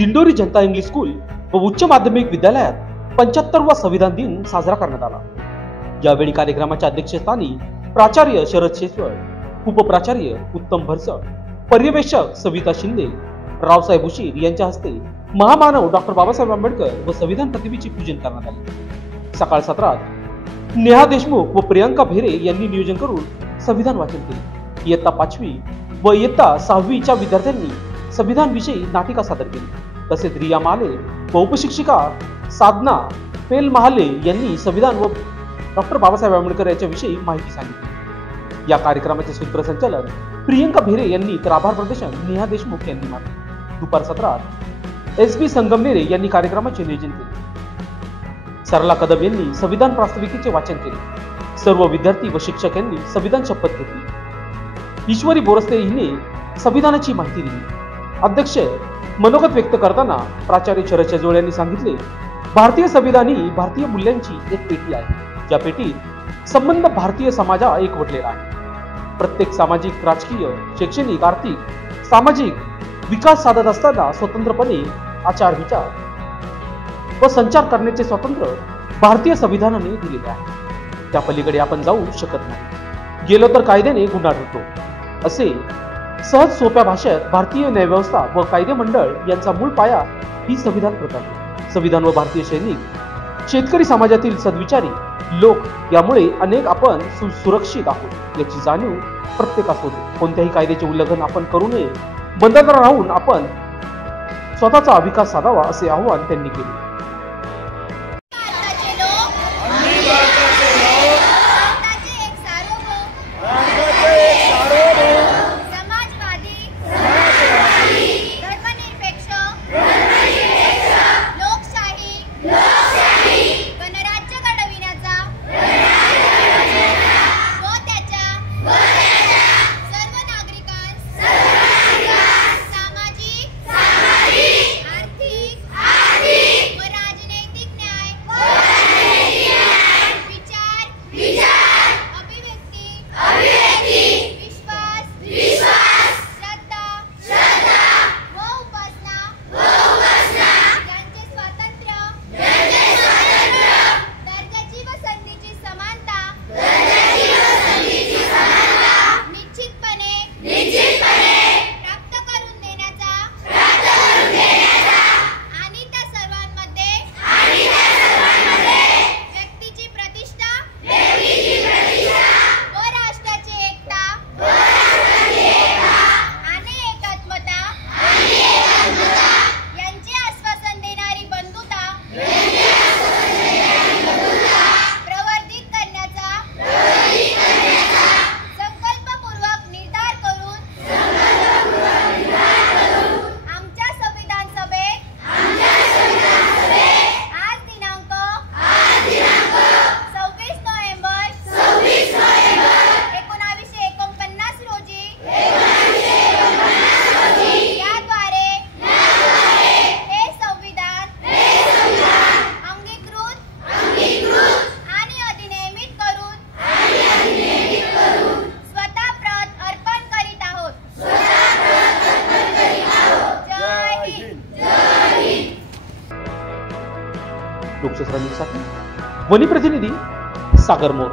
दिंडोरी जनता English school व उच्च माध्यमिक विद्यालयात 75वा संविधान दिन साजरा करण्यात आला। यावेळी कार्यक्रमाच्या अध्यक्षस्थानी प्राचार्य शरद शेश्वर, उपप्राचार्य उत्तम भरसट, पर्यवेक्षक सविता शिंदे, रावसाहेब उशीर यांच्या हस्ते महामानव डॉक्टर बाबासाहेब आंबेडकर व संविधान प्रतिमेचे पूजन करण्यात आले। सकाळ सत्रात नेहा देशमुख व प्रियांका भेरे यांनी नियोजन करून संविधान वाचन केले। इयत्ता 5वी व इयत्ता 6वीच्या विद्यार्थ्यांनी संविधान विषयी नाटिका सादर केली। तसेच रिया माले व उपशिक्षिका साधना पेल महाले यांनी संविधान व डॉक्टर बाबासाहेब आंबेडकर यांच्या विषयी माहिती सांगितली। या कार्यक्रमाचे सूत्रसंचालन प्रियंका भेरे यांनी तर आभार प्रदर्शन नेहा देशमुख यांनी मानले। दुपार सत्रात एस बी संगमनेरे यांनी कार्यक्रमाचे नियोजन केले। सरला कदम यांनी संविधान प्रास्ताविकेचे वाचन केले। सर्व विद्यार्थी व शिक्षक यांनी संविधान शपथ घेतली। ईश्वरी बोरस्ते हिने संविधानाची माहिती दिली। अध्यक्ष मनोगत व्यक्त करताना प्राचार्य शरद शेजवळ यांनी सांगितले, भारतीय संविधान ही भारतीय मूल्यांची एक पेटी आहे, ज्या पेटीत संबंध भारतीय समाजा एकवटलेला आहे। प्रत्येक सामाजिक, राजकीय, शैक्षणिक, आर्थिक, सामाजिक विकास साधत असताना स्वतंत्रपणे आचार, विचार व संचार करण्याचे स्वातंत्र्य भारतीय संविधानाने दिलेले आहे। त्या पलीकडे आपण जाऊ शकत नाही, गेलो तर कायद्याने गुन्हा ठरतो, असे सहज सोप्या भाषेत भारतीय न्यायव्यवस्था व कायदे मंडळ यांचा मूळ पाया ही संविधान प्रत आहे। संविधान व भारतीय सैनिक, शेतकरी समाजातील सद्विचारी लोक यामुळे अनेक आपण सुरक्षित आहोत याची जाणीव प्रत्येकास होते। कोणत्याही कायद्याचे उल्लंघन आपण करू नये, बंधनकारक राहून आपण स्वतःचा विकास साधावा असे आवाहन त्यांनी केले। लोकशाही साठी वनी प्रतिनिधी सागर मोर।